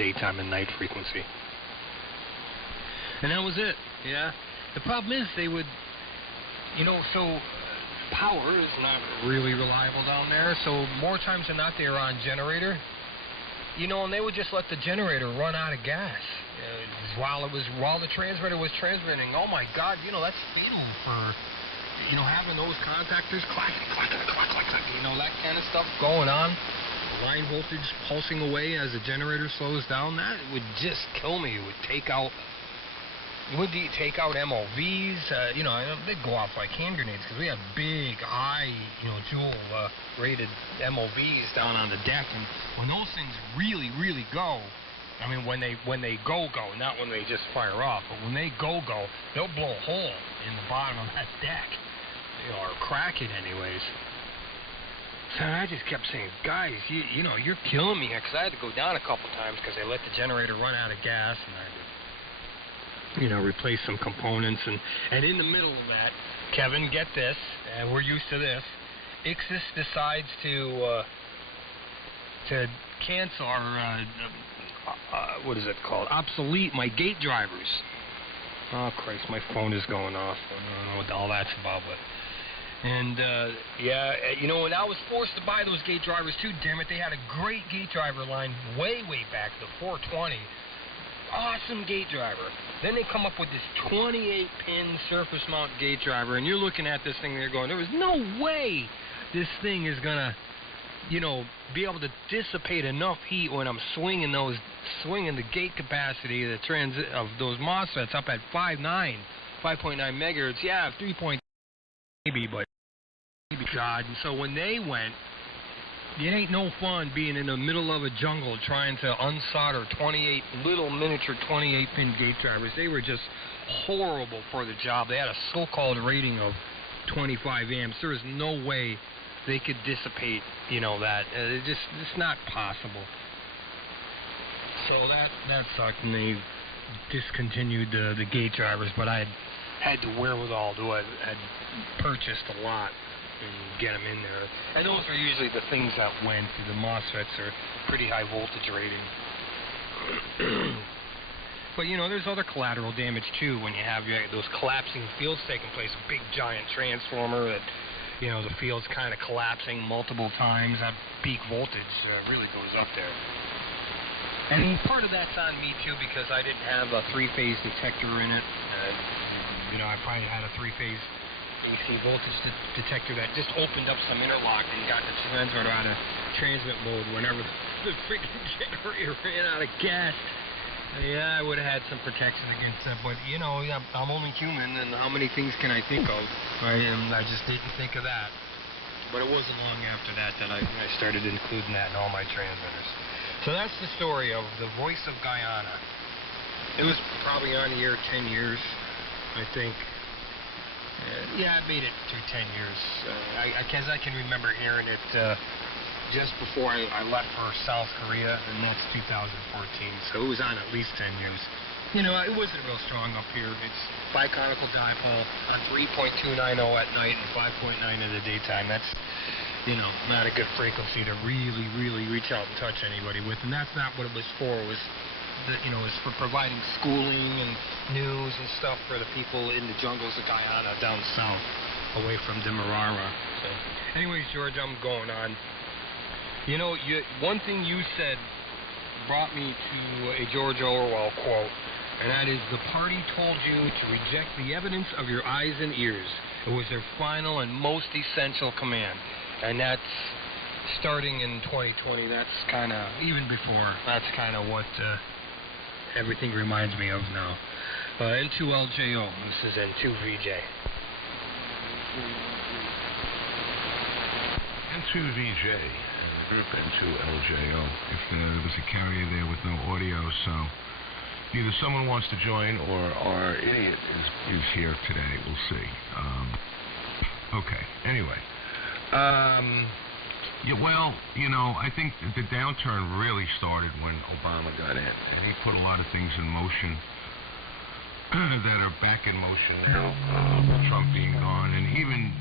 daytime and night frequency. And that was it, yeah. The problem is they would, so power is not really reliable down there, so more times than not they are on generator, and they would just let the generator run out of gas while the transmitter was transmitting. Oh my God, that's fatal for, having those contactors clack, that kind of stuff going on. Line voltage pulsing away as the generator slows down. That would just kill me. It would take out MOVs. They'd go off like hand grenades because we have big, high, joule rated MOVs down on the deck. And when those things really, really go, I mean, when they go, not when they just fire off, but when they go, they'll blow a hole in the bottom of that deck, or crack it anyways. So I just kept saying, guys, you're killing me, because I had to go down a couple times because they let the generator run out of gas, and I had to, replace some components. And in the middle of that, Kevin, get this, and we're used to this, Ixis decides to cancel our, what is it called, obsolete my gate drivers. Oh, Christ, my phone is going off. I don't know what all that's about, but... And, and I was forced to buy those gate drivers too, damn it. They had a great gate driver line way back, the 420. Awesome gate driver. Then they come up with this 28-pin surface mount gate driver, and you're looking at this thing and you're going, there is no way this thing is going to, be able to dissipate enough heat when I'm swinging the gate capacity of those MOSFETs up at 5.9 megahertz. Yeah, 3. Maybe, but God. And so when they went, it ain't no fun being in the middle of a jungle trying to unsolder miniature 28-pin gate drivers. They were just horrible for the job. They had a so-called rating of 25 amps. There was no way they could dissipate, that. It's not possible. So that sucked, and they discontinued the gate drivers, but I had the wherewithal to I had purchased a lot and get them in there. And those are usually the things that went. The MOSFETs are pretty high voltage rating. But, there's other collateral damage, too, when you have those collapsing fields taking place. A big, giant transformer that, the field's kind of collapsing multiple times. That peak voltage really goes up there. And part of that's on me, too, because I didn't have a three-phase detector in it. I probably had a three-phase AC voltage detector that just opened up some interlock and got the transmitter out of transmit mode whenever the freaking generator ran out of gas. Yeah, I would have had some protection against that, but, I'm only human, and how many things can I think of, right? And I just didn't think of that. But it wasn't long after that I started including that in all my transmitters. So that's the story of the Voice of Guyana. It was probably on the air 10 years, I think. I made it through 10 years. I can remember hearing it just before I left for South Korea, and that's 2014. So it was on at least 10 years. It wasn't real strong up here. It's biconical dipole on 3.290 at night and 5.9 in the daytime. That's, not a good frequency to really, really reach out and touch anybody with. And that's not what it was for. It was for providing schooling and news and stuff for the people in the jungles of Guyana down south, away from Demerara. So, anyways, George, I'm going on. One thing you said brought me to a George Orwell quote, and that is, the party told you to reject the evidence of your eyes and ears. It was their final and most essential command. And that's starting in 2020. That's kind of, even before, that's kind of what everything reminds me of now. N2LJO, this is N2VJ. N2VJ, N2LJO. If there was a carrier there with no audio, so either someone wants to join or our idiot is here today. We'll see. Okay, anyway. I think the downturn really started when Obama got in, and he put a lot of things in motion that are back in motion now, Trump being gone, and even